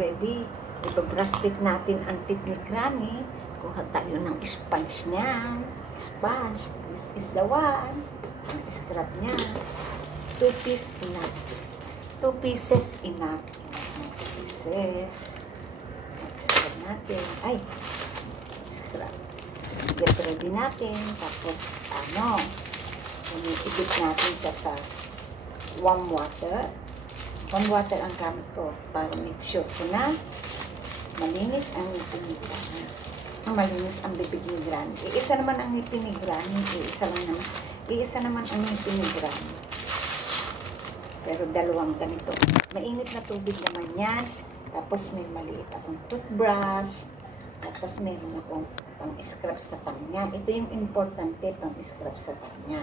Ready, ibabrush natin ang teeth ni Granny. Kuha tayo ng sponge niya. Sponge, this is the one. Ang scrub niya. 2 pieces enough. 2 pieces enough. 2 pieces. Scrub natin. Ay, scrub. Get ready natin. Tapos, ibig natin siya sa warm water. Warm water ang gamit ko para make sure ko na malinis ang ngipin ni Granny. Malinis ang bibig ni Granny. Iisa naman ang ngipin ni Granny. Iisa naman ang ngipin ni Granny. Pero dalawang ganito. Mainit na tubig naman yan. Tapos may maliit akong toothbrush. Tapos meron akong pang-scrub sa panya. Ito yung importante, pang-scrub sa panya.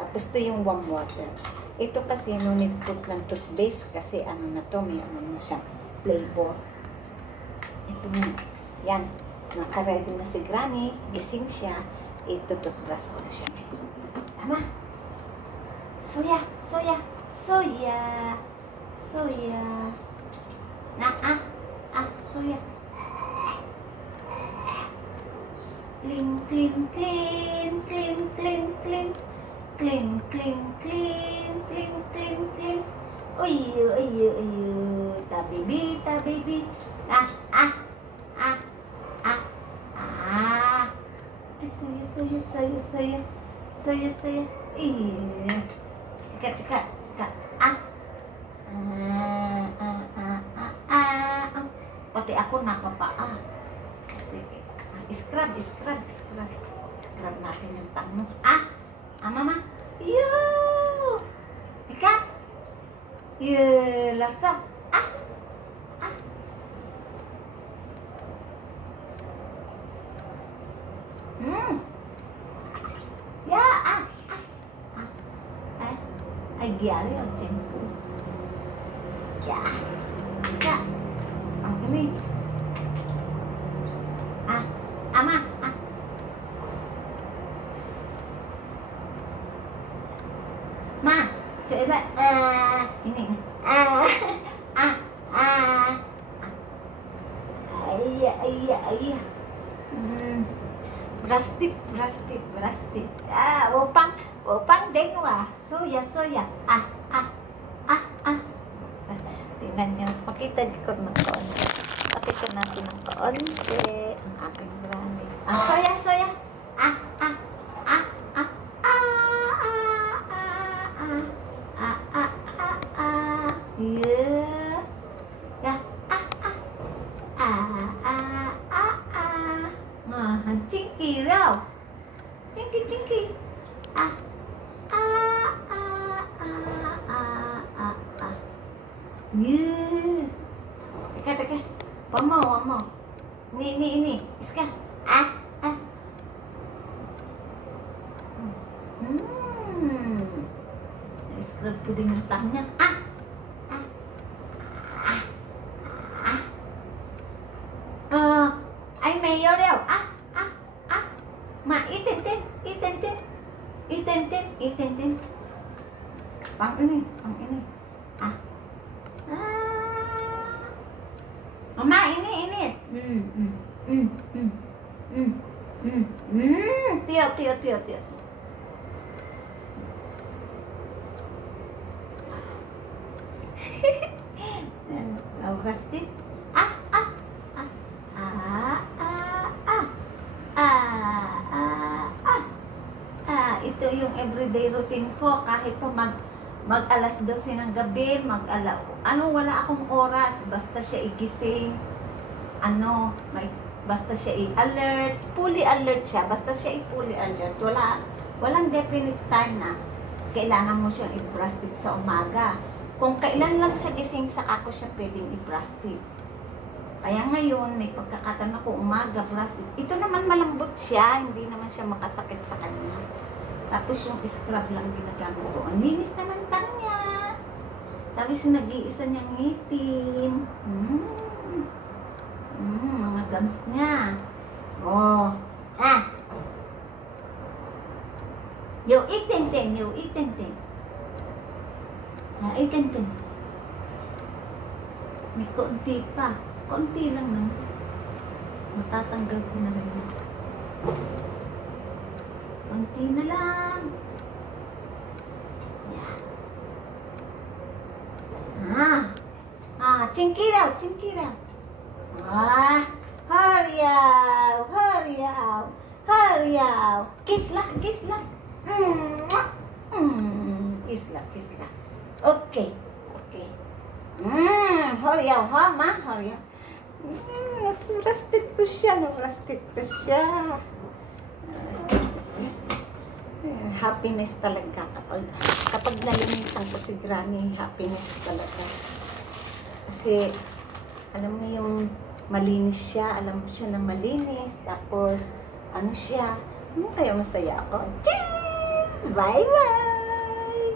Tapos ito yung warm water. Ito kasi no need put ng toothpaste kasi ano na to, may ano na siya, flavor. Ito na. Yan. Naka-ready na si Granny. Gising siya. Ito toothbrush ko na siya. Tama. Soya. Soya. Soya. Soya. Soya. Clean, clean, clean, clean, clean, clean. Clean, clean, clean, clean, clean, clean. Oyo, oyo, oyo. Ta baby, ta baby. Soya, soya, soya, soya. Soya, soya. Iya. Cika, cika, cika. Pati ako napapaa. Sige. Scrub, scrub, scrub. Scrub natin yung tang mo. Mama. Yoo! Ika? Lasap. Ay, gyari ang tiyempo. Ika. Ang gani. Ama. Ma, coba ini. Iya. Brastik. Opang dengwa. Soya. Tingnan nyo. Pakita ko ng konti. Pakita natin ng konti. Ang aking Granny. Soya. Chinky raw. Chinky. Teka. One more. Ini. Iska. Scrub ko din yung tang niya. Ay, mayo raw. Ma, itentin. Pang ini. Mama, ini. Tiyo. Brastik. Ito yung everyday routine ko kahit pa mag alas 12 ng gabi, wala akong oras, basta siya igising, basta siya i-alert, fully alert siya, basta siya i-fully alert, walang definite time na kailangan mo siyang i-brush teeth sa umaga. Kung kailan lang siya gising, saka ko siya pwedeng i-brush teeth. Kaya ngayon, may pagkakataon ako umaga, brush teeth. Ito naman malambot siya, hindi naman siya makasakit sa kanya. Tapos yung scrub lang ginagamit ko. Ang linis naman tang niya. Tapos yung nag-iisa niyang ngipin. Mga gums niya. Yo, itin. May konti pa. Konti lang naman. Matatanggal ko na rin yan. Konti na lang. Yan. Chinky raw. Hurry up. Kiss lang. Kiss lang. Okay. Hurry up, ha, ma? Hurry up. Rusted ko siya. Happiness talaga kapag nalinisan ko si Granny, happiness talaga. Kasi alam mo yung malinis siya, alam mo siya na malinis, tapos ano siya, kaya masaya ako. Cheers! Bye-bye!